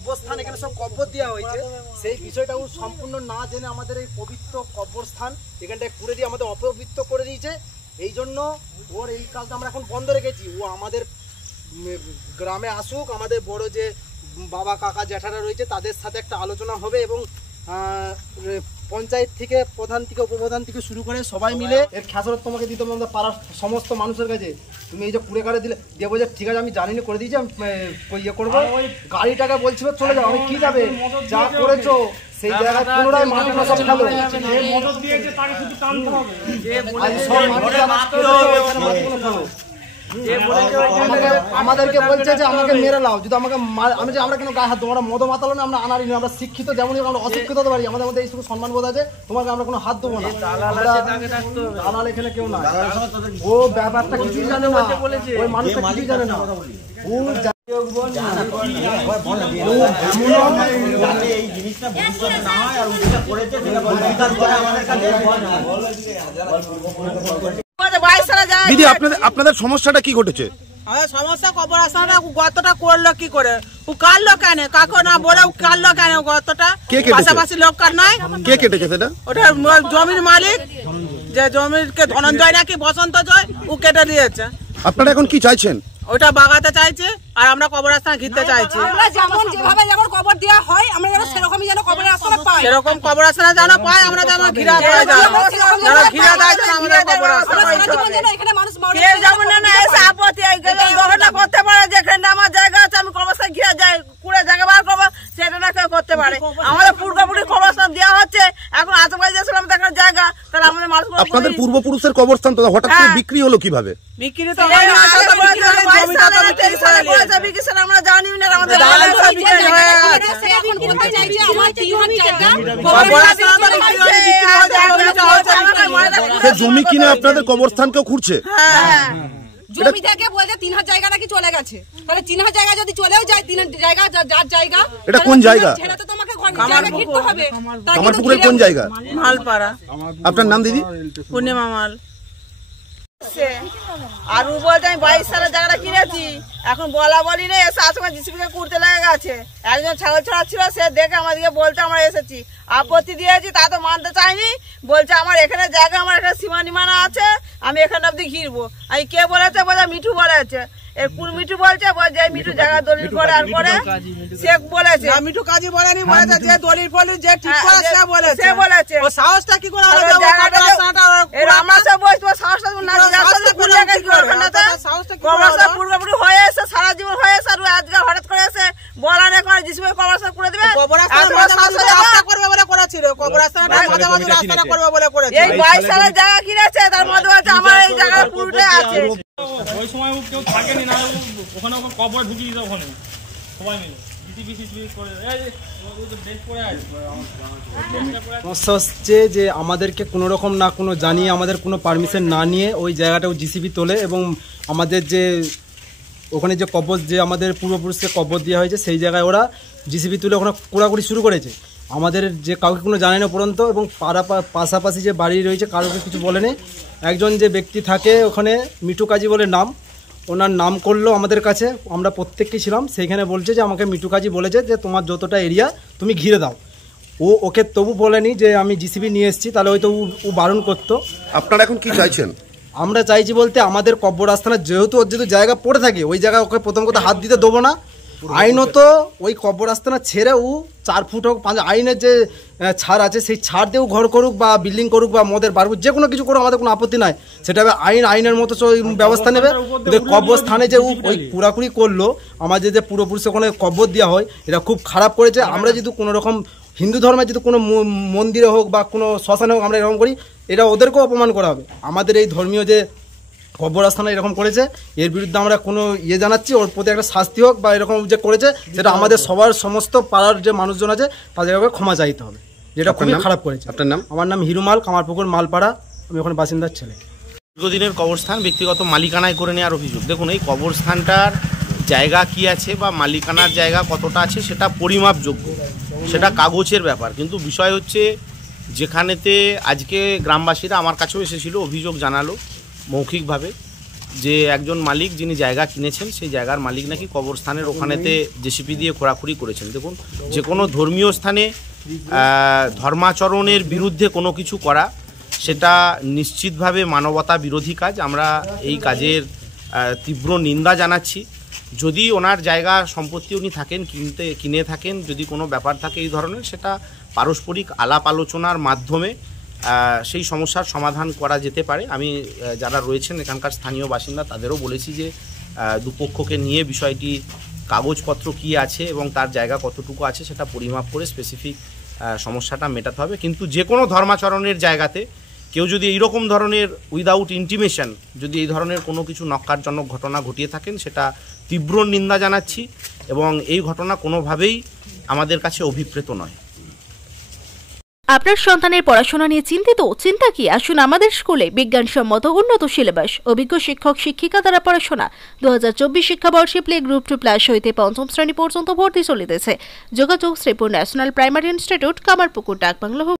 কবরস্থান এখানে সব কবর দেওয়া হয়েছে, সেই বিষয়টাও সম্পূর্ণ না জেনে আমাদের এই পবিত্র কবরস্থান এখানটায় করে দিয়ে আমাদের অপবিত্র করে দিয়েছে। এই জন্য ওর এই কাজটা আমরা এখন বন্ধ রেখেছি। ও আমাদের গ্রামে আসুক, আমাদের বড় যে বাবা কাকা জ্যাঠারা রয়েছে তাদের সাথে একটা আলোচনা হবে এবং পঞ্চায়েত থেকে প্রধান থেকে উপপ্রধান থেকে শুরু করে সবাই মিলে এর খেসারত তোমাকে দিতে হবে আমাদের পাড়ার সমস্ত মানুষের কাছে। তুমি এই যে কুড়ে কাটে দিলে দেবো যে ঠিক আছে আমি জানি না করে দিয়েছি, আমি ইয়ে করবো, গাড়িটাকে বলছিল চলে যাও, আমি কি যাবে যা করেছো সেই জায়গায় পুনরায় মাটি সব ফেলো, আমাদেরকে বলছে যে আমাকে মেরে লাও, যদি আমাকে আমি যে আমরা কেন গায়ে হাত দেবো, আমরা মদ মাতালো না, আমরা আনারি নয়, আমরা শিক্ষিত যেমনই আমরা অশিক্ষিত হতে পারি, আমাদের মধ্যে এইটুকু সম্মান বোধ আছে, তোমাকে আমরা কোনো হাত দেবো না। দালাল এখানে কেউ না, ও ব্যাপারটা কিছুই জানে না, ওই মানুষটা কিছুই জানে না। দিদি আপনাদের সমস্যাটা কি ঘটেছে? সমস্যা কবরস্থানটা গর্তটা করলো কি করে, ও কাটলো কেন, কাকু না বলে ও কাটলো কেন গর্তটা, পাশাপাশি লোক কাট নাই, কে কেটেছে সেটা? ওটা জমির মালিক, যে জমির ধনঞ্জয় নাকি বসন্ত জয়, ও কেটে দিয়েছে। আপনারা এখন কি চাইছেন? ওটা বাগাতে চাইছে আর আমরা কবরস্থান ঘিরতে চাইছি। আমরা যেমন যেভাবে যখন কবর দেওয়া হয় আমরা যেন সেরকমই যেন কবরস্থান পাই, এরকম কবরস্থান যেন পাই, আমরা যেন ঘিরা দেয়, যারা ঘিরা দেয় যেন আমাদের কবরস্থান এখানে মানুষ কেউ যেমন না এসে আপত্তি ঘটনা করতে পারে, যেখানে আমার জায়গা আছে আমি কবরস্থান ঘিরা যাই কুড়ে জায়গা বার করবো, সেটা না কেউ করতে পারে। আমাদের পূর্বপুরুষ কবরস্থান দেওয়া হচ্ছে, এখন আশেপাশে যেছিলাম দেখার জায়গা, তাহলে আমাদের মানুষ আপনাদের পূর্বপুরুষের কবরস্থান তো হঠাৎ করে বিক্রি হলো কিভাবে? বিক্রি তো আমরা জানি না, আমাদের জমি কিনে আপনাদের কবরস্থান কেউ খুঁড়ছে? জমি থেকে বলছে 3000 জায়গা নাকি চলে গেছে, তাহলে 3000 জায়গা যদি চলেও যায়, 3000 জায়গা যার জায়গা, এটা কোন জায়গা? সেটা তো তোমাকে জায়গা কিনতে হবে। কামারপুকুরের কোন জায়গা? মালপাড়া। আপনার নাম দিদি? পূর্ণিমা মাল। আর ও বলতে আমি 22 সালের জায়গাটা কিনেছি, এখন বলা বলি নেই, এসে আসময় জিসিবিকে করতে লেগে গেছে। একজন ছাগল ছড়াচ্ছিল, সে দেখে আমাদেরকে বলছে আমরা এসেছি, আপত্তি দিয়েছি, তা তো মানতে চাইনি, বলছে আমার এখানে জায়গা, আমার এখানে সীমানিমানা আছে, আমি এখানে অব্দি ঘিরবো। আমি কে বলেছে, বলে মিঠু বলেছে, কোন মিঠু বলছে, যে মিঠু জায়গা দলিল করে আর করে সে বলেছে, মিঠু কাজী বলেনি, বলেছে যে দলিল ফলিল যে ঠিক করে সে বলেছে, সে বলেছে। ও সাহসটা কি করে হবে, আমরা সব বলছি সাহসটা না পুরোপুরি হয়ে এসে সারা জীবন হয়ে এসে, আর আজকে হঠাৎ করে এসে বলা না করে জিসিবি কবরস্থান করে দিবে, রাস্তা করবে বলে করেছিল, কবরস্থানটা মাঝে মাঝে রাস্তাটা করবে বলে করেছে। এই 22 সালের জায়গা কিনেছে, তার মধ্যে বলছে আমার এই জায়গা পুরোটাই আছে। ওই সময় কেউ থাকেনি না, ওখানে কবর ঢুকিয়ে দিত, ওখানে সবাই মিলে সমস্যা হচ্ছে যে আমাদেরকে কোনো রকম না কোনো জানিয়ে, আমাদের কোনো পারমিশন না নিয়ে ওই জায়গাটাও জিসিবি তোলে এবং আমাদের যে ওখানে যে কবর, যে আমাদের পূর্বপুরুষকে কবর দেওয়া হয়েছে সেই জায়গায় ওরা জিসিবি তুলে ওখানে কোড়াকুড়ি শুরু করেছে। আমাদের যে কাউকে কোনো জানে না পর্যন্ত, এবং পাশাপাশি যে বাড়ি রয়েছে কারোকে কিছু বলেনি। একজন যে ব্যক্তি থাকে ওখানে, মিঠু কাজী বলে নাম, ওনার নাম করলো আমাদের কাছে, আমরা প্রত্যেককেই ছিলাম, সেইখানে বলছে যে আমাকে মিঠু কাজী বলেছে যে তোমার যতটা এরিয়া তুমি ঘিরে দাও। ওকে তবু বলেনি যে আমি জিসিবি নিয়ে এসেছি, তাহলে হয়তো ও বারণ করতো। আপনারা এখন কি চাইছেন? আমরা চাইছি বলতে আমাদের কবরস্থানে যেহেতু ওর যেহেতু জায়গা পড়ে থাকে, ওই জায়গায় ওকে প্রথম কথা হাত দিতে দেবো না। আইনত ওই কবরস্থানে ছেড়ে ও 4 ফুট হোক 5, আইনের যে ছাড় আছে সেই ছাড় দিয়েও ঘর করুক বা বিল্ডিং করুক বা মদের বার করুক, যে কোনো কিছু করুক, আমাদের কোনো আপত্তি নাই। সেটা আইনের মতো ব্যবস্থা নেবে। কবরস্থানে যে ওই কুড়াকুড়ি করলো, আমাদের যে পূর্বপুরুষ ওখানে কবর দেওয়া হয়, এটা খুব খারাপ করেছে। আমরা যদি কোনো রকম হিন্দু ধর্মের যদি কোনো মন্দিরে হোক বা কোনো শ্মশানে হোক আমরা এরকম করি, এটা ওদেরকেও অপমান করা হবে। আমাদের এই ধর্মীয় যে কবরস্থানে এরকম করেছে, এর বিরুদ্ধে আমরা কোনো জানাচ্ছি, ওর প্রতি একটা শাস্তি হোক, বা এরকম যে করেছে সেটা আমাদের সবার সমস্ত পাড়ার যে মানুষজন আছে তাদেরকে ক্ষমা চাইতে হবে, যেটা খুবই খারাপ করেছে। আপনার নাম? আমার নাম হিরুমাল, কামারপুকুর মালপাড়া, আমি ওখানে বাসিন্দার ছেলে। দীর্ঘদিনের কবরস্থান ব্যক্তিগত মালিকানায় করে নেওয়ার অভিযোগ। দেখুন, এই কবরস্থানটার জায়গা কি আছে বা মালিকানার জায়গা কতটা আছে সেটা পরিমাপযোগ্য, সেটা কাগজের ব্যাপার। কিন্তু বিষয় হচ্ছে, যেখানেতে আজকে গ্রামবাসীরা আমার কাছেও এসেছিল, অভিযোগ জানালো মৌখিকভাবে যে একজন মালিক যিনি জায়গা কিনেছেন সেই জায়গার মালিক নাকি কবরস্থানের ওখানেতে জেসিপি দিয়ে খোঁড়াখুড়ি করেছেন। দেখুন, যে কোনো ধর্মীয় স্থানে ধর্মাচরণের বিরুদ্ধে কোনো কিছু করা সেটা নিশ্চিতভাবে মানবতা বিরোধী কাজ। আমরা এই কাজের তীব্র নিন্দা জানাচ্ছি। যদি ওনার জায়গা সম্পত্তি উনি কিনে থাকেন, যদি কোনো ব্যাপার থাকে এই ধরনের, সেটা পারস্পরিক আলাপ আলোচনার মাধ্যমে সেই সমস্যার সমাধান করা যেতে পারে। আমি যারা রয়েছেন এখানকার স্থানীয় বাসিন্দা তাদেরও বলেছি যে দুপক্ষকে নিয়ে বিষয়টি কাগজপত্র কি আছে এবং তার জায়গা কতটুকু আছে সেটা পরিমাপ করে স্পেসিফিক সমস্যাটা মেটাতে হবে। কিন্তু যে কোনো ধর্মাচরণের জায়গাতে কেউ যদি এইরকম ধরনের উইদাউট ইন্টিমেশন যদি এই ধরনের কোনো কিছু নক্কারজনক ঘটনা ঘটিয়ে থাকেন, সেটা তীব্র নিন্দা জানাচ্ছি এবং এই ঘটনা কোনোভাবেই আমাদের কাছে অভিপ্রেত নয়। আপনার সন্তানের পড়াশোনা নিয়ে চিন্তিত? চিন্তা কি, আসুন আমাদের স্কুলে বিজ্ঞানসম্মত উন্নত সিলেবাস, অভিজ্ঞ শিক্ষক শিক্ষিকা দ্বারা পড়াশোনা। 2024 শিক্ষাবর্ষে প্লে গ্রুপ 2+ হইতে 5ম শ্রেণী পর্যন্ত ভর্তি চলিতেছে। যোগাযোগ Sripur national primary institute, Kamarpukur, ডাকবাংলা।